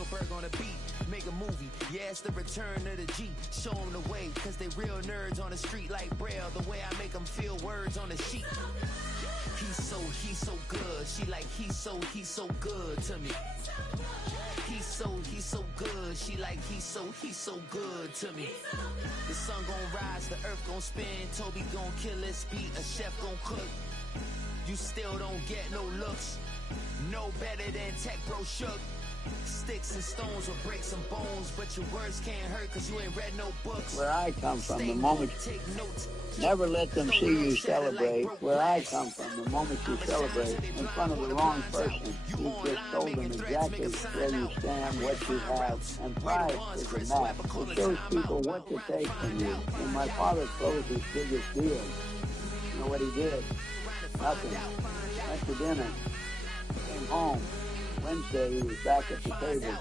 Spielberg on a beat. Make a movie, yeah, it's the return of the G. Show them the way, cause they real nerds on the street like Braille. The way I make them feel words on the sheet. He's so good. She like, he's so good to me. He's so good. She like, he's so good to me. The sun gon' rise, the earth gon' spin. Toby gon' kill this beat, a chef gon' cook. You still don't get no looks. No better than Tech Bro Shook. Sticks and stones will break some bones, but your words can't hurt cause you ain't read no books. Where I come from, the moment, never let them see you celebrate. Where I come from, the moment you celebrate in front of the wrong person, you just told them exactly where you stand, what you have, and pride is a map. It shows people what to take from you. When my father closed his biggest deal, you know what he did? Nothing. Went to dinner. Came home. Wednesday, he was back at the table.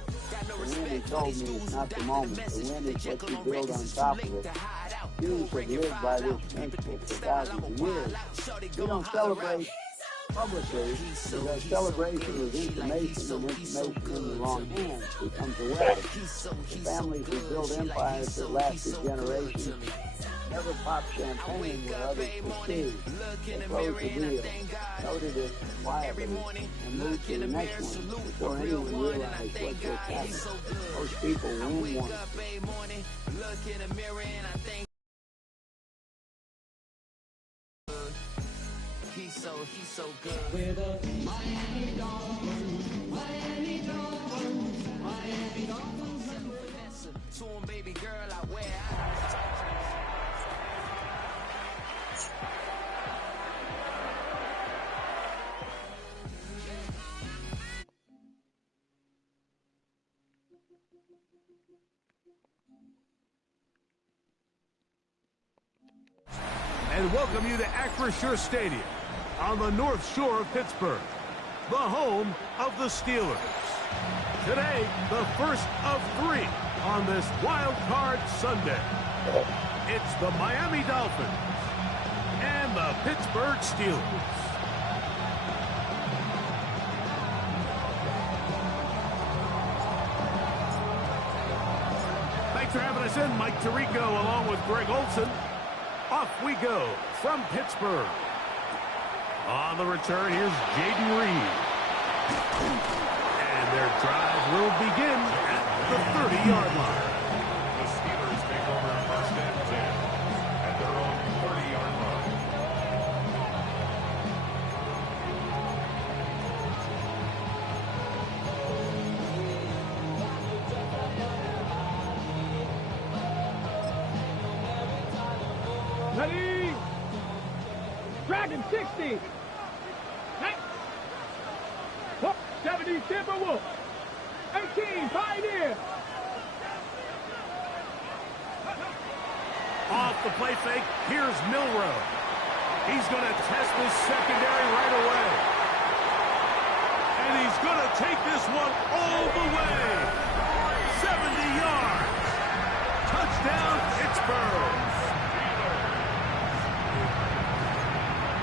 The win, he told me, is not the moment. The win is what you build on top of it. Jews have lived by this principle for thousands of years. We don't celebrate publicly because celebration with information, and information in the wrong hands becomes a weapon. The families who build empires that lasted generations never pop champagne where others perceive. They closed the deal, noted it quietly, and moved to the next one before anyone realized what just happened. Most people win one. He's so good. We're the Miami Dolphins, Miami Dolphins, Miami Dolphins. To him, baby girl, I wear and welcome you to Acrisure Stadium on the North Shore of Pittsburgh, the home of the Steelers. Today, the first of 3 on this Wild Card Sunday. It's the Miami Dolphins and the Pittsburgh Steelers. Thanks for having us in, Mike Tirico along with Greg Olson. Off we go from Pittsburgh. On the return, here's Jaden Reed. And their drive will begin at the 30-yard line. The Steelers take over first and 10 at their own 30-yard line. Ready? Dragon 60. 70 Timberwolves. 18 Pioneer. Off the play fake, here's Milroe. He's going to test this secondary right away. And he's going to take this one all the way. 70 yards. Touchdown, Pittsburgh.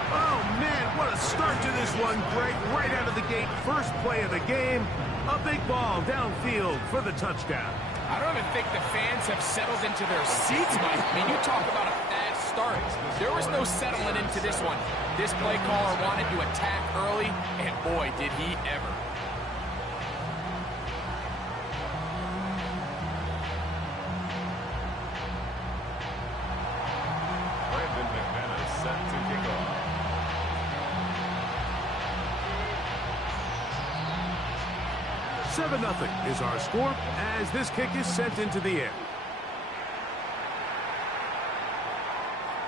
Oh, man, what a start to this one, Greg. Right out of the gate, first play of the game. A big ball downfield for the touchdown. I don't even think the fans have settled into their seats, Mike. I mean, you talk about a fast start. There was no settling into this one. This play caller wanted to attack early, and boy, did he ever. Brandon McManus set to kick off. Seven 0 is our score as this kick is sent into the air.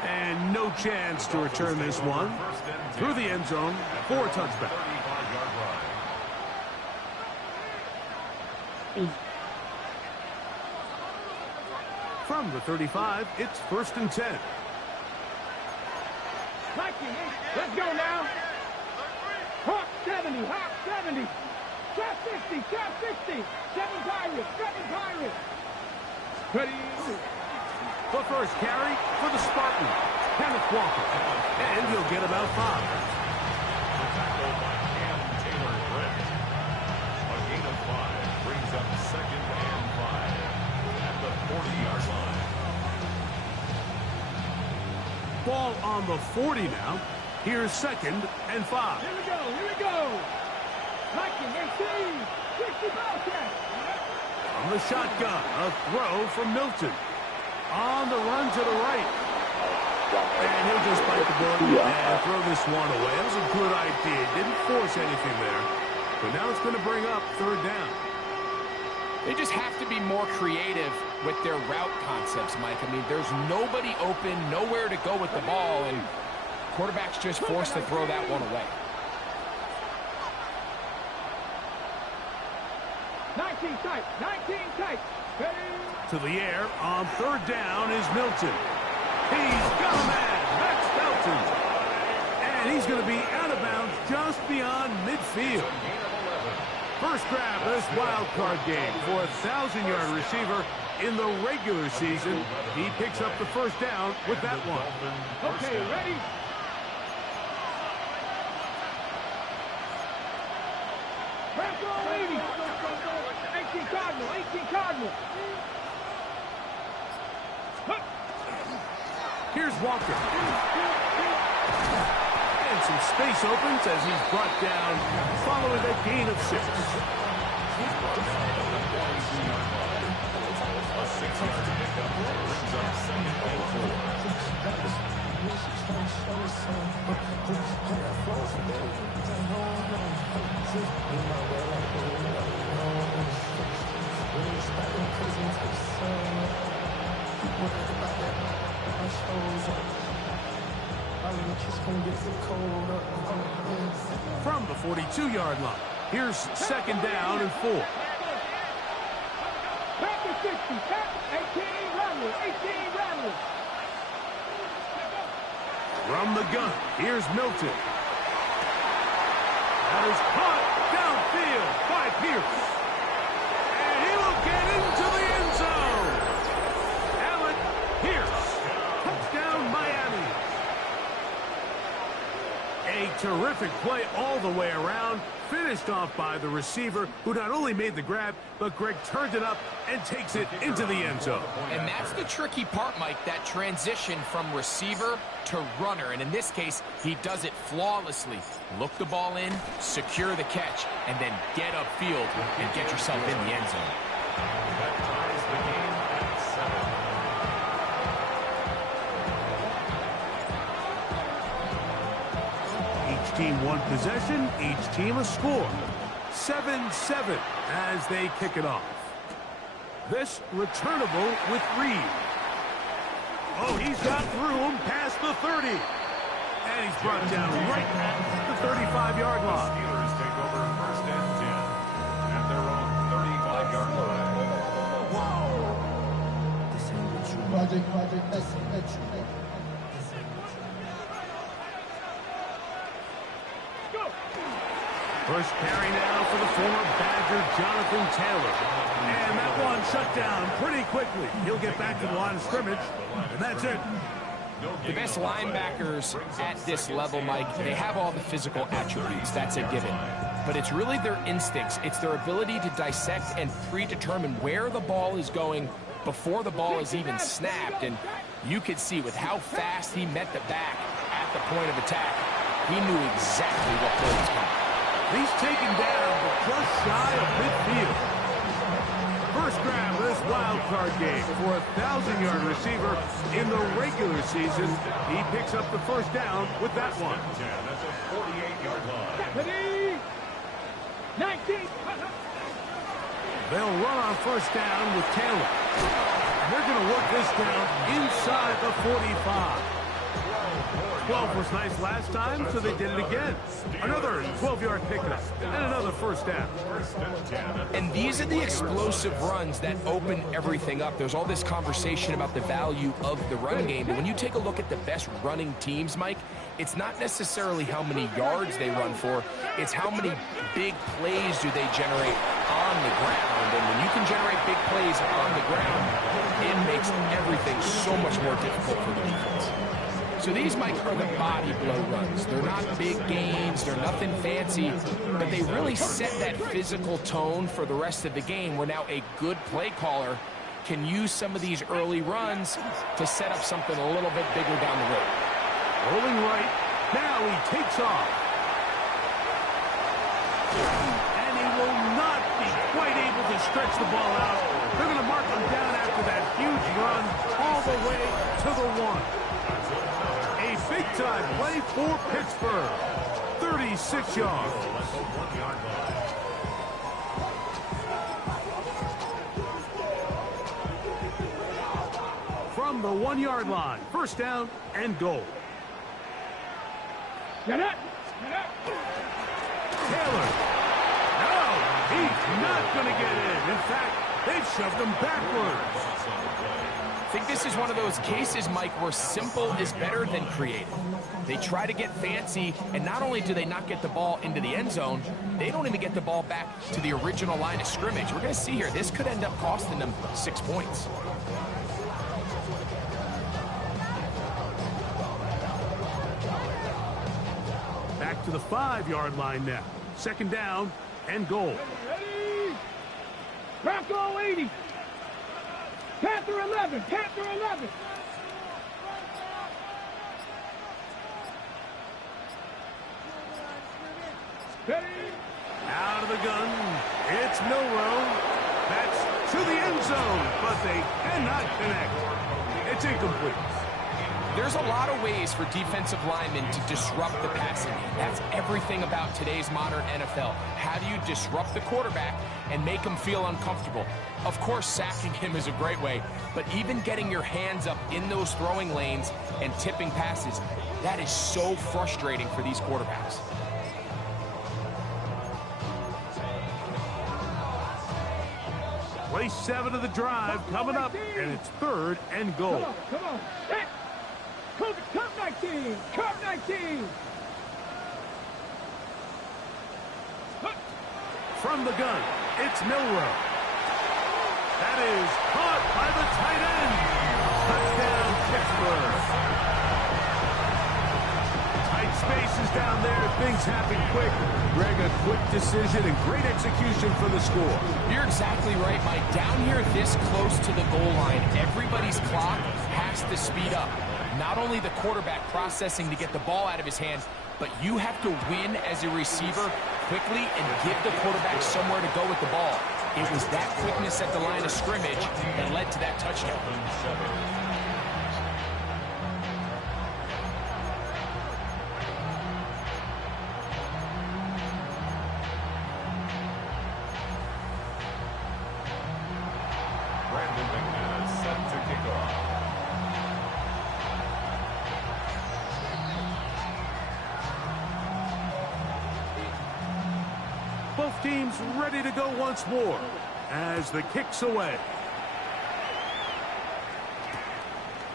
And no chance to return this one through the end zone for a touchback. From the 35, it's 1st and 10. Let's go now. Hawk 70, Hawk 70. Trap 60, Trap 60. 7 Pirates, 7 Pirates. Ready? The first carry for the Spartans, Kenneth Walker. And he'll get about 5. The tackle by Cam Taylor-Britt. A gain of 5 brings up ball on the 40 now. Here's 2nd and 5. Here we go, here we go. Liking 18, 60 ball catch. From the shotgun, a throw from Milton. On the run to the right. And he'll just bite the bullet and throw this one away. That was a good idea. Didn't force anything there. But now it's going to bring up 3rd down. They just have to be more creative with their route concepts, Mike. I mean, there's nobody open, nowhere to go with the ball, and quarterback's just forced to throw that one away. 19 tight, 19 tight. To the air on 3rd down is Milton. He's got a man. That's Milton. And he's going to be out of bounds just beyond midfield. First grab of this wild card game for a 1,000-yard receiver in the regular season. He picks up the 1st down with that one. Okay, ready? Back on 80. 18 Cardinal, 18 Cardinal. Here's Walker. And some space opens as he's brought down following a gain of 6. From the 42-yard line, here's 2nd down and 4. Back to 60, 18 Ramblers, 18 Ramblers. From the gun, here's Milton. That is caught downfield by Pierce. And he will get into the end zone. Allen Pierce. Touchdown, Miami. A terrific play all the way around. Finished off by the receiver, who not only made the grab, but Greg turned it up and takes it into the end zone. And that's the tricky part, Mike, that transition from receiver to runner. And in this case, he does it flawlessly. Look the ball in, secure the catch, and then get upfield and get yourself in the end zone. That ties the game at 7. Each team one possession, each team a score. 7-7 as they kick it off. This returnable with Reed. Oh, he's got through him past the 30. And he's brought down right at the 35-yard line. Steelers take over 1st and 10 at their own 35-yard line. First carry now for the former Badger, Jonathan Taylor. And that one shut down pretty quickly. He'll get back to the line of scrimmage, and that's it. The best linebackers at this level, Mike, they have all the physical attributes. That's a given. But it's really their instincts. It's their ability to dissect and predetermine where the ball is going before the ball is even snapped. And you could see with how fast he met the back at the point of attack, he knew exactly what play was coming. He's taken down, but just shy of midfield. First grab of this wild card game for a 1,000-yard receiver in the regular season. He picks up the 1st down with that one. That's a 48-yard line. 19. They'll run on 1st down with Taylor. They're going to work this down inside the 45. 12 was nice last time, so they did it again. Another 12-yard pickup and another 1st down. And these are the explosive runs that open everything up. There's all this conversation about the value of the run game, but when you take a look at the best running teams, Mike, it's not necessarily how many yards they run for, it's how many big plays do they generate on the ground. And when you can generate big plays on the ground, it makes everything so much more difficult for the defense. So these, Mike, are the body blow runs. They're not big gains, they're nothing fancy, but they really set that physical tone for the rest of the game, where now a good play caller can use some of these early runs to set up something a little bit bigger down the road. Rolling right. Now he takes off. And he will not be quite able to stretch the ball out. They're going to mark him down after that huge run all the way to the 1. A big-time play for Pittsburgh. 36 yards. From the 1-yard line, first down and goal. Get up! Get up! Taylor. No, he's not going to get in. In fact, they've shoved him backwards. I think this is one of those cases, Mike, where simple is better than creative. They try to get fancy, and not only do they not get the ball into the end zone, they don't even get the ball back to the original line of scrimmage. We're going to see here, this could end up costing them 6 points. Back to the 5-yard line now. Second down and goal. Ready? Bronco 80. Panther 11. Panther 11. Ready? Out of the gun. It's Milroe. That's to the end zone, but they cannot connect. It's incomplete. There's a lot of ways for defensive linemen to disrupt the passing game. That's everything about today's modern NFL. How do you disrupt the quarterback and make him feel uncomfortable? Of course, sacking him is a great way, but even getting your hands up in those throwing lanes and tipping passes, that is so frustrating for these quarterbacks. Play 7 of the drive coming up, and it's third and goal. Come on. Set. Cup 19. Cup 19. From the gun, it's Milroe. That is caught by the tight end. Touchdown, Pittsburgh. Tight spaces down there. Things happen quick. Greg, a quick decision and great execution for the score. You're exactly right, Mike. Down here this close to the goal line, everybody's clock has to speed up. Not only the quarterback processing to get the ball out of his hands, but you have to win as a receiver quickly and give the quarterback somewhere to go with the ball. It was that quickness at the line of scrimmage that led to that touchdown. Both teams ready to go once more as the kick's away.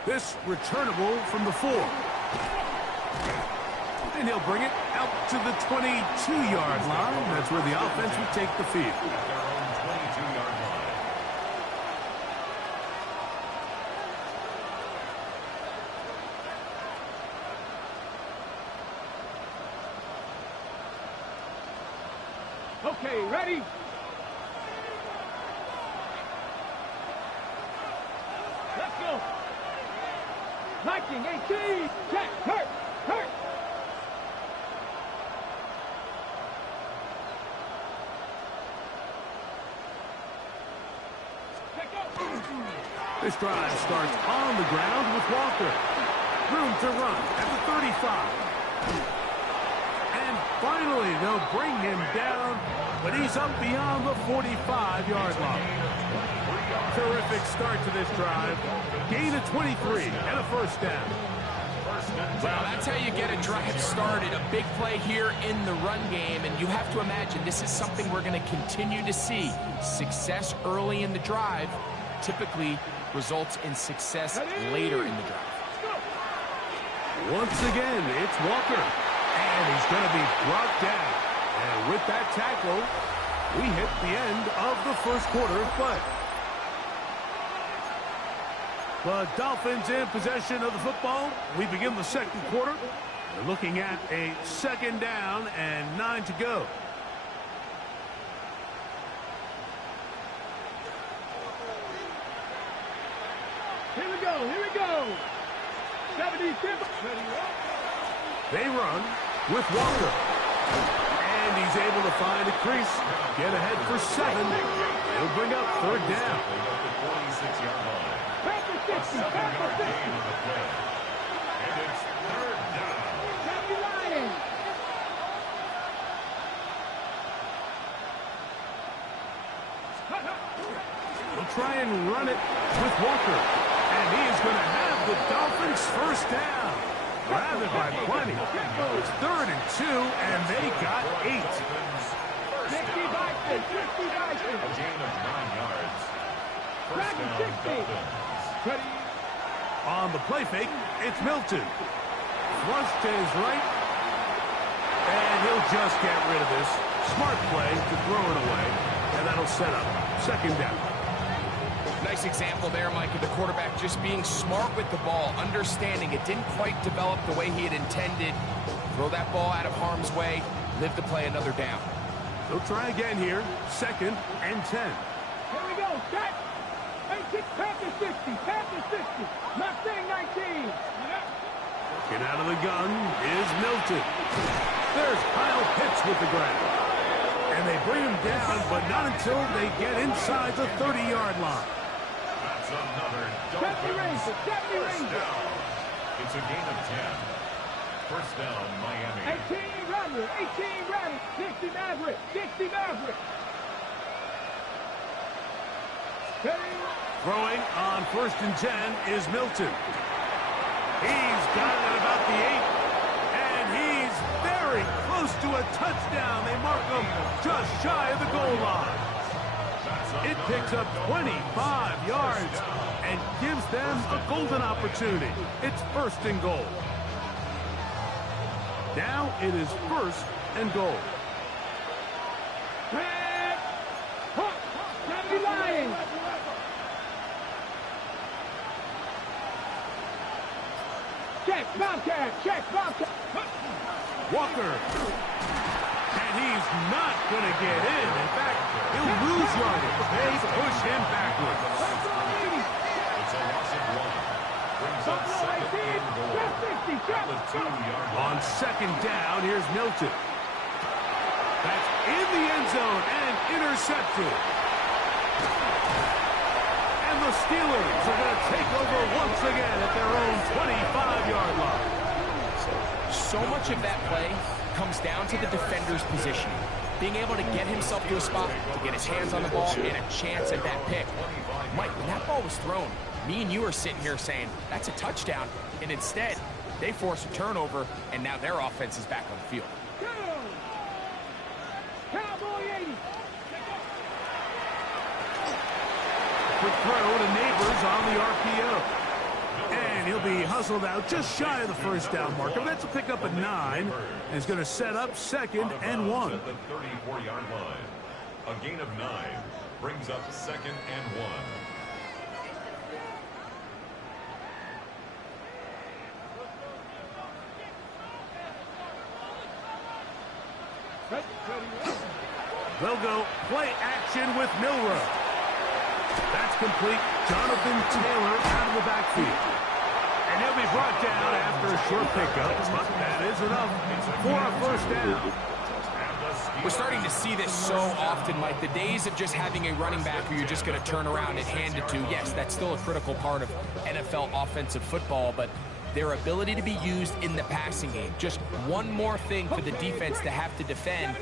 This returnable from the 4. And he'll bring it out to the 22-yard line. That's where the offense will take the field. Okay, ready? Let's go. 1918. Check. Hurt. This drive starts on the ground with Walker. Room to run at the 35. And finally, they'll bring him down, but he's up beyond the 45-yard line. Terrific start to this drive. Gain of 23 and a first down. Well, that's how you get a drive started. A big play here in the run game, and you have to imagine this is something we're going to continue to see. Success early in the drive typically results in success later in the drive. Once again, it's Walker. And he's going to be brought down. And with that tackle, we hit the end of the first quarter of play. The Dolphins in possession of the football. We begin the second quarter. We're looking at a second down and 9 to go. Here we go. 76. Ready up. They run with Walker. And he's able to find a crease. Get ahead for 7. He'll bring up 3rd down. Back to 60. Back to 60. And it's 3rd down. Happy Lions. We'll try and run it with Walker. And he is going to have the Dolphins' 1st down. Grab it by plenty. It's 3rd and 2, and they got 8. 60 Bison. 60 Bison. A gain of 9 yards. Back to 60. Ready. On the play fake, it's Milton. Flush to his right. And he'll just get rid of this. Smart play to throw it away. And that'll set up 2nd down. Nice example there, Mike, of the quarterback just being smart with the ball, understanding it didn't quite develop the way he had intended. Throw that ball out of harm's way, live to play another down. They'll try again here. 2nd and 10. Here we go. Set. 18. Panthers 60. Panthers 60. Mustang 19. Get out of the gun is Milton. There's Kyle Pitts with the grab. And they bring him down, but not until they get inside the 30-yard line. That's another 70 Rangers. 70 Rangers. It's a gain of 10. 1st down, Miami. 18 Rabbit. 18 Rabbit. 60 Maverick. 60 Maverick. Throwing on 1st and 10 is Milton. He's got it at about the 8. And he's very close to a touchdown. They mark him just shy of the goal line. It picks up 25 yards and gives them a golden opportunity. It's 1st and goal. Now it is 1st and goal. Red. Hawk. 70 Lions. Check, Bobcat. Check, Bobcat. Walker. And he's not going to get in. In fact, he'll lose yardage. They push him backwards. It's a loss of 1. Brings up 2nd and goal. The 2-yard line. On 2nd down, here's Milton. That's in the end zone and intercepted. And the Steelers are going to take over once again at their own 25-yard line. So much of that play comes down to the defender's positioning. Being able to get himself to a spot, to get his hands on the ball, and a chance at that pick. Mike, when that ball was thrown, me and you are sitting here saying, that's a touchdown. And instead, they force a turnover, and now their offense is back on the field. Cowboy 80. Quick throw to Neighbors on the RPO. And he'll be hustled out just shy of the 1st down marker. That's a pickup at 9. And he's going to set up 2nd and 1. At the 34-yard line. A gain of 9 brings up 2nd and 1. They'll go play action with Milrow. That's complete. Jonathan Taylor out of the backfield. And he'll be brought down after a short pickup, but that is enough for a 1st down. We're starting to see this so often, Mike. The days of just having a running back who you're just going to turn around and hand it to, yes, that's still a critical part of NFL offensive football, but their ability to be used in the passing game. Just one more thing for the defense to have to defend.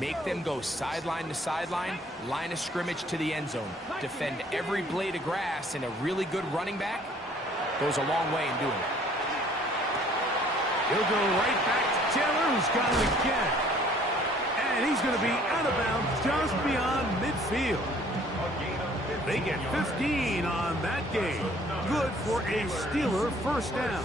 Make them go sideline to sideline, line of scrimmage to the end zone. Defend every blade of grass, and a really good running back goes a long way in doing it. He'll go right back to Taylor, who's got it again. And he's going to be out of bounds just beyond midfield. They get 15 on that game. Good for a Steeler 1st down.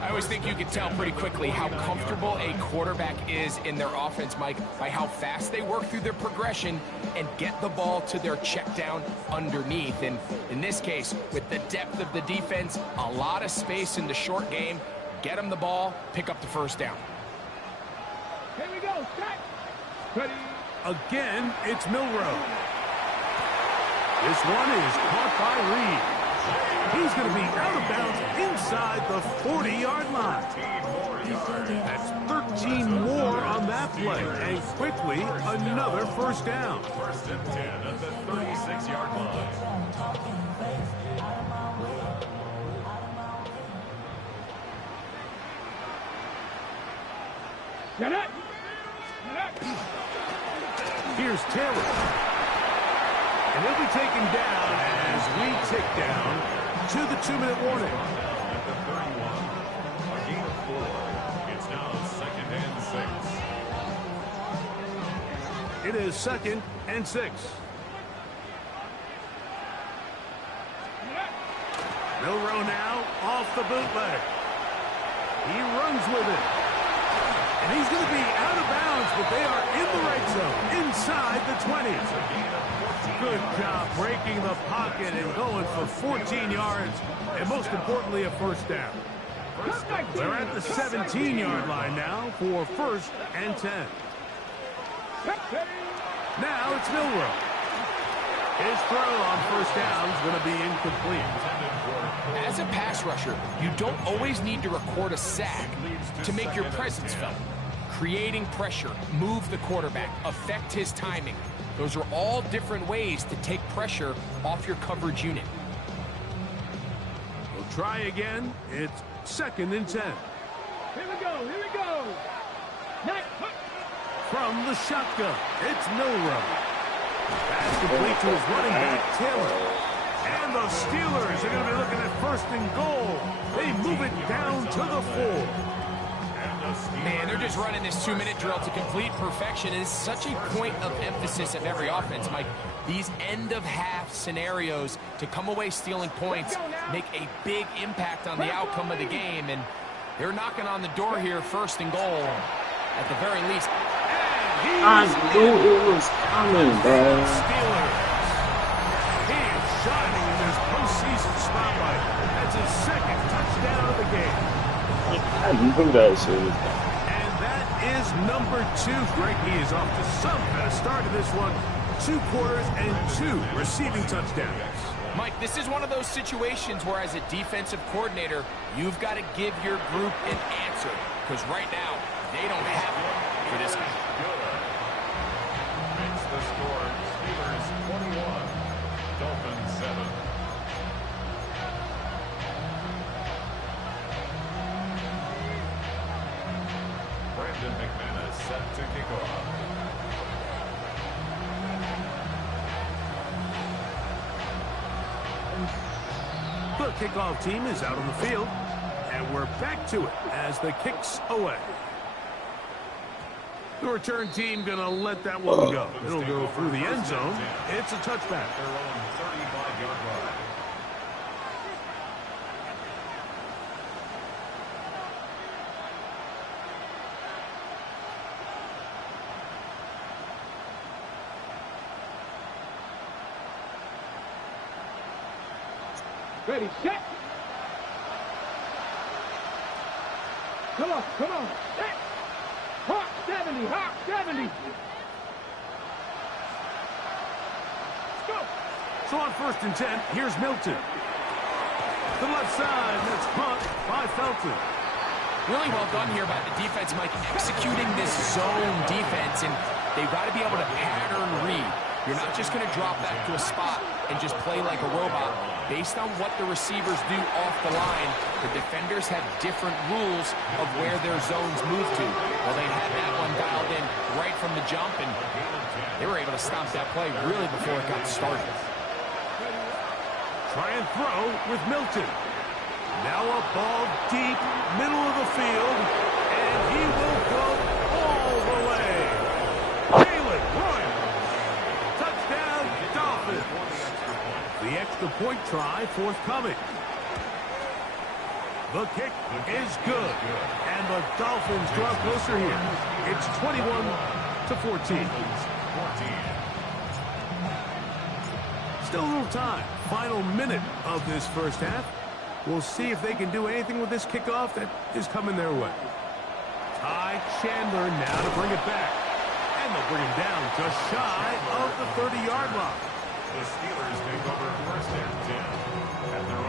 I always think you can tell pretty quickly how comfortable a quarterback is in their offense, Mike, by how fast they work through their progression and get the ball to their check down underneath. And in this case, with the depth of the defense, a lot of space in the short game, get them the ball, pick up the 1st down. Here we go. Set. Ready. Again, it's Milrow. This one is caught by Reed. He's going to be out of bounds inside the 40-yard line. That's 13 more on that play, and quickly another first down. First and 10 at the 36-yard line. Get it! Here's Taylor. And he'll be taken down as we tick down to the 2-minute warning. At the 31, a gain of 4. It's now 2nd and 6. It is 2nd and 6. Milroe now off the bootleg. He runs with it. And he's going to be out of bounds, but they are in the right zone, inside the 20. Good job breaking the pocket and going for 14 yards, and most importantly, a first down. They're at the 17-yard line now for 1st and 10. Now it's Milroe. His throw on first down is going to be incomplete. As a pass rusher, you don't always need to record a sack to make your presence felt. Creating pressure, move the quarterback, affect his timing. Those are all different ways to take pressure off your coverage unit. We'll try again. It's 2nd and 10. Here we go, here we go. From the shotgun, it's Milroe. Pass complete to his running back, Taylor. And the Steelers are going to be looking at 1st and goal. They move it down to the 4. Man, they're just running this 2-minute drill to complete perfection. It is such a point of emphasis of every offense, Mike. These end-of-half scenarios to come away stealing points make a big impact on the outcome of the game. And they're knocking on the door here, 1st and goal, at the very least. I knew it was coming, bro. Steelers. He is shining in his postseason spotlight. That's his 2nd touchdown of the game. I knew that shit was coming. And that is number 2. Greg, he is off to some kind of start of this one. 2 quarters and 2 receiving touchdowns. Mike, this is one of those situations where as a defensive coordinator, you've got to give your group an answer. Because right now, they don't have one for this guy. Makes the score. Steelers 21, Dolphins 7. Brandon McManus set to kick off. The kickoff team is out on the field, and we're back to it as the kick's away. The return team going to let that one go. It'll go through the end zone. It's a touchback. Their own 35-yard line. Ready, set. Come on, come on. Set. Hawk 70, Hawk 70. Let's go. So on 1st and 10, here's Milton. To the left side, that's caught by Felton. Really well done here by the defense, Mike, executing this zone defense, and they've got to be able to pattern read. You're not just going to drop back to a spot and just play like a robot. Based on what the receivers do off the line, the defenders have different rules of where their zones move to. Well, they had that one dialed in right from the jump, and they were able to stop that play really before it got started. Try and throw with Milton. Now a ball deep, middle of the field, and he will go all the way. Jalen Royal. Touchdown, Dolphins. The extra point try forthcoming. The kick is good, and the Dolphins draw closer here. It's 21-14. Still a little time. Final minute of this first half. We'll see if they can do anything with this kickoff that is coming their way. Ty Chandler now to bring it back. And they'll bring him down just shy of the 30-yard line. The Steelers take over 1st and 10 at their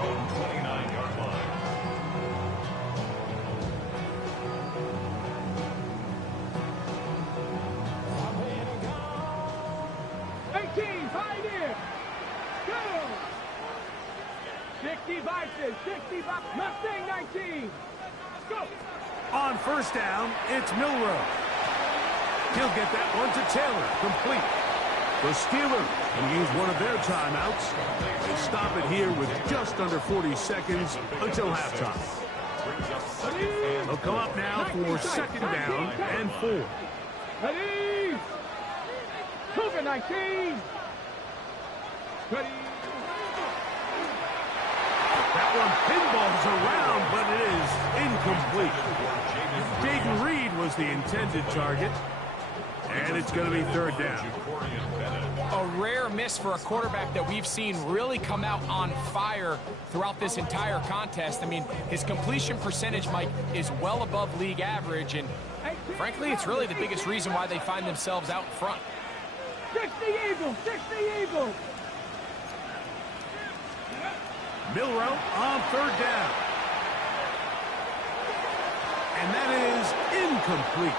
Tied in. Go. 60 Bison. 60 Bison. Mustang 19. Go. On first down, it's Milrow. He'll get that one to Taylor, complete. The Steelers will use one of their timeouts. They stop it here with just under 40 seconds until halftime. They'll come up now for second down and 4. Ready. Cougar 19. Ready. That one pinballs around, but it is incomplete. Jaden Reed was the intended target, and it's going to be third down. A rare miss for a quarterback that we've seen really come out on fire throughout this entire contest. I mean, his completion percentage, Mike, is well above league average, and frankly, it's really the biggest reason why they find themselves out in front. 60 Eagles. 60 Eagles. Milrow on third down. And that is incomplete.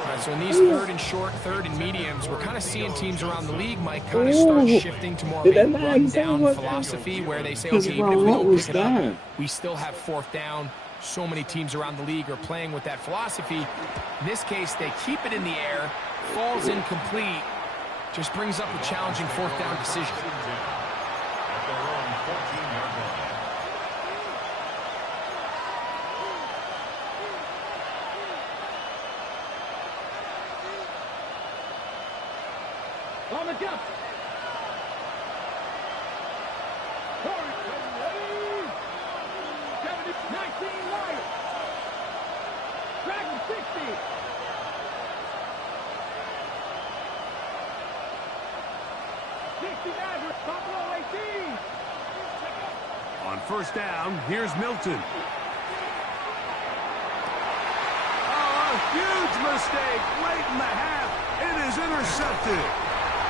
All right, so in these third and short, third and mediums, we're kind of seeing teams around the league, Mike, kind of start shifting to more of a run-down philosophy where they say, okay, even if we don't pick it up, we still have fourth down. So many teams around the league are playing with that philosophy. In this case, they keep it in the air, falls incomplete, just brings up a challenging fourth down decision. On the jump. Ready. 70, 19 right. Dragon 60. 60 Maverick. Buffalo 18. On first down, here's Milton. Oh, a huge mistake late in the half. It is intercepted.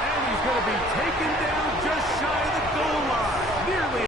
And he's going to be taken down just shy of the goal line. Nearly